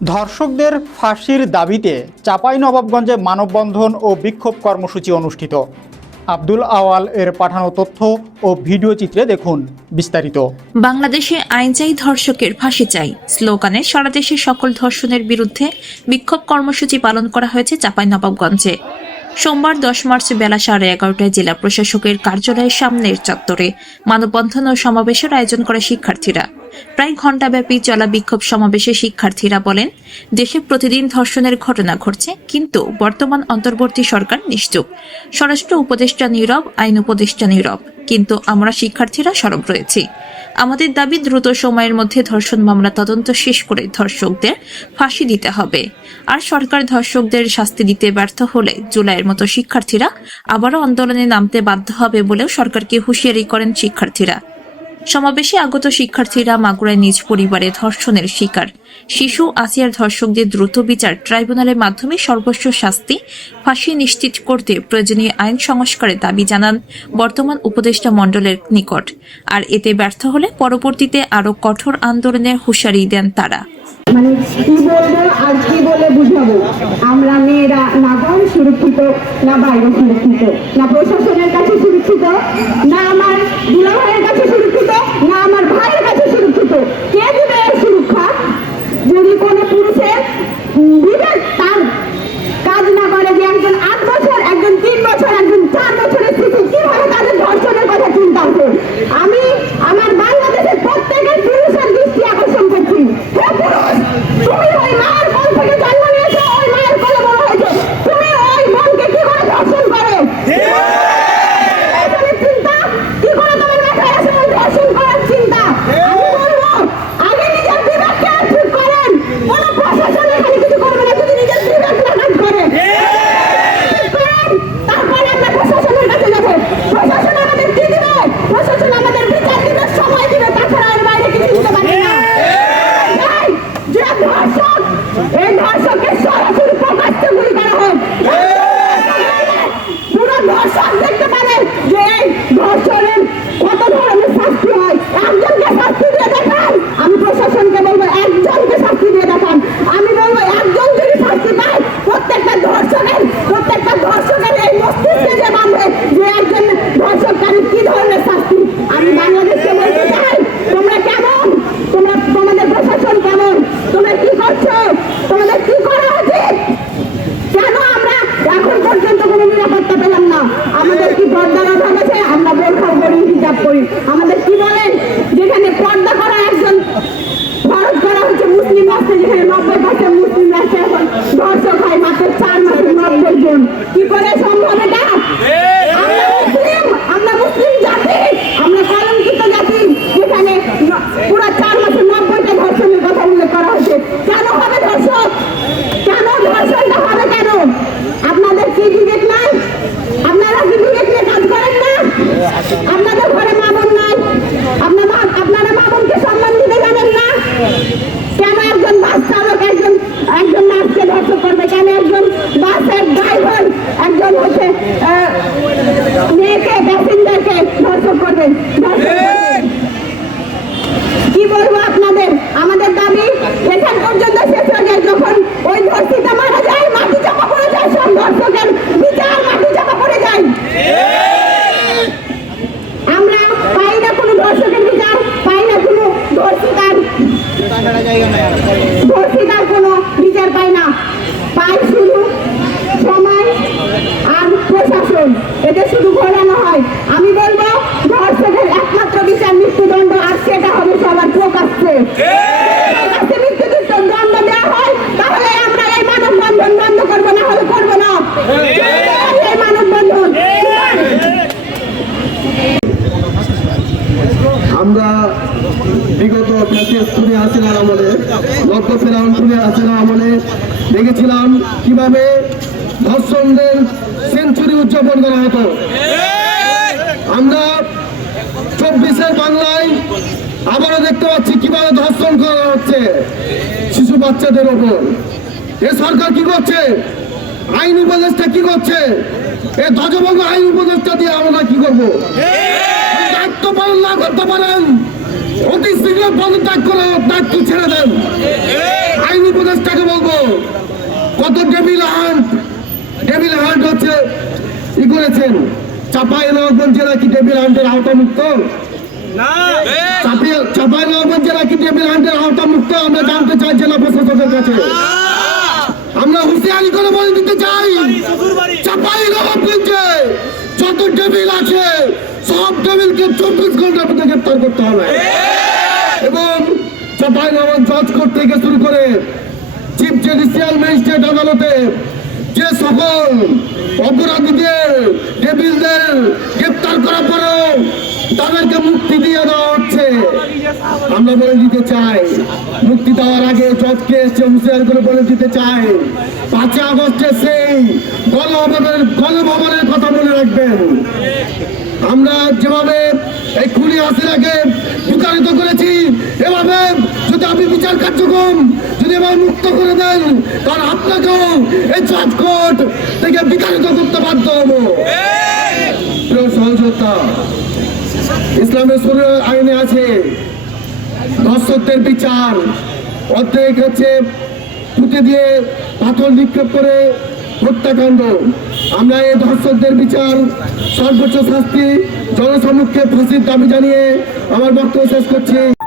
ধর্ষকদের ফাঁসির দাবিতে চাঁপাইনবাবগঞ্জে মানববন্ধন ও বিক্ষোভ কর্মসূচি অনুষ্ঠিত। আব্দুল আওয়াল এর পাঠানো তথ্য ও ভিডিও চিত্রে দেখুন বিস্তারিত। বাংলাদেশে আইন চাই, ধর্ষকের ফাঁসি চাই। স্লোগানে সারা দেশে সকল ধর্ষণের বিরুদ্ধে বিক্ষোভ কর্মসূচি পালন করা হয়েছে চাঁপাইনবাবগঞ্জে সোমবার দশ মার্চ বেলা সাড়ে এগারোটায় জেলা প্রশাসকের কার্যালয়ের সামনের চত্বরে মানববন্ধন ও সমাবেশের আয়োজন করে শিক্ষার্থীরা। প্রায় ঘণ্টাব্যাপী চলা বিক্ষোভ সমাবেশে শিক্ষার্থীরা বলেন, দেশে প্রতিদিন ধর্ষণের ঘটনা ঘটছে, কিন্তু বর্তমান অন্তর্বর্তী সরকার নিশ্চুপ। স্বরাষ্ট্র উপদেষ্টা নীরব, আইন উপদেষ্টা নীরব। কিন্তু আমরা শিক্ষার্থীরা সরব রয়েছি। আমাদের দাবি দ্রুত সময়ের মধ্যে ধর্ষণ মামলা তদন্ত শেষ করে ধর্ষকদের ফাঁসি দিতে হবে। আর সরকার ধর্ষকদের শাস্তি দিতে ব্যর্থ হলে জুলাইয়ের মতো শিক্ষার্থীরা আবারও আন্দোলনে নামতে বাধ্য হবে বলেও সরকারকে হুঁশিয়ারি করেন শিক্ষার্থীরা। সমাবেশে আগত শিক্ষার্থীরা মাগুরায় নিজ পরিবারে ধর্ষণের শিকার। শিশু, আসিয়ার ধর্ষকদের দ্রুত বিচার ট্রাইব্যুনালের মাধ্যমে সর্বোচ্চ শাস্তি, ফাঁসি নিশ্চিত করতে প্রয়োজনীয় আইন সংস্কারের দাবি জানান বর্তমান উপদেষ্টা মণ্ডলের নিকট। আর এতে ব্যর্থ হলে পরবর্তীতে আরও কঠোর আন্দোলনের হুঁশিয়ারি দেন তারা। মানে কি বলব আর কি বলে বুঝাবো? আমরা মেয়েরা না ঘর সুরক্ষিত, না বাইরে সুরক্ষিত, না প্রশাসনের কাছে সুরক্ষিত, না আমার দুলাভাইয়ের কাছে ধর্ষিতার কোনো বিচার পাই না। পাই শুধু সময় আর প্রশাসন। এটা শুধু ঘোরানো হয়। আমি বলব ধর্ষকের একমাত্র বিচার মৃত্যুদণ্ড আর সেটা হবে সবার প্রকাশ্যে মৃত্যুদণ্ড দেওয়া হয় তাহলে আমরা এই মানববন্ধন বন্ধ করব না হলে করব না এই মানববন্ধন আমরা বিগত আসিলাম আমলে। লক্ষ্য ফেরাউন ফিরে আসিলাম আমলে। দেখেছিলাম কীভাবে ধর্ষণদের সেঞ্চুরি উদযাপন করা হতো। আমরা চব্বিশের বাংলায় আবারও দেখতে পাচ্ছি কীভাবে ধর্ষণ করা হচ্ছে শিশু বাচ্চাদের ওপর। এ সরকার কি করছে? আইন উপদেষ্টা কি করছে? এ ধ্বজভঙ্গ আইন উপদেষ্টা দিয়ে আমরা কি করব? দায়িত্ব পালন না করতে পারেন। অতি শীঘ্র পদত্যাগ করে দায়িত্ব ছেড়ে দেন। আইন উপদেষ্টাকে বলব কত ডেভিল হান্ট ডেভিল হান্ট হচ্ছে ই করেছেন? চাপাই নগঞ্জ জেলা কি ডেভিল হান্টের আওতামুক্ত? চাপাই নগঞ্জ জেলা কি ডেভিল হান্টের আওতামুক্ত? আমরা জানতে চাই জেলা প্রশাসকের কাছে। আমরা হুঁশিয়ারি করে বলে দিতে চাই চাপাই নবাবগঞ্জে যত টেবিল আছে চব্বিশ ঘণ্টার মধ্যে গ্রেপ্তার করতে হবে। এবং চাপাই নবাব জজ কোর্ট থেকে শুরু করে চিফ জুডিশিয়াল ম্যাজিস্ট্রেট আদালতে যে সকল অপরাধীদের টেবিলদের গ্রেপ্তার করার পরেও তাদেরকে মুক্তি দিয়ে দেওয়া হচ্ছে। আমরা বলে দিতে চাই, মুক্তি দেওয়ার আগে জজকে এসে হুঁশিয়ার করে বলে দিতে চাই। পাঁচই আগস্টে সেই গণভবনের গণভবনের কথা মনে রাখবেন। আমরা যেভাবে করেছি। এভাবে যদি বিচার কার্যক্রম যদি এবার মুক্ত করে দেন, তাহলে আপনাকেও এই থেকে করতে বাধ্য হব। ইসলামের শরীর আইনে আছে ধর্ষকদের বিচার। অর্ধেক হচ্ছে পুঁতে দিয়ে পাথর নিক্ষেপ করে হত্যাকাণ্ড। আমরা এই ধর্ষকদের বিচার সর্বোচ্চ শাস্তি জনসম্মুখে ফাঁসির দাবি জানিয়ে আমার বক্তব্য শেষ করছি।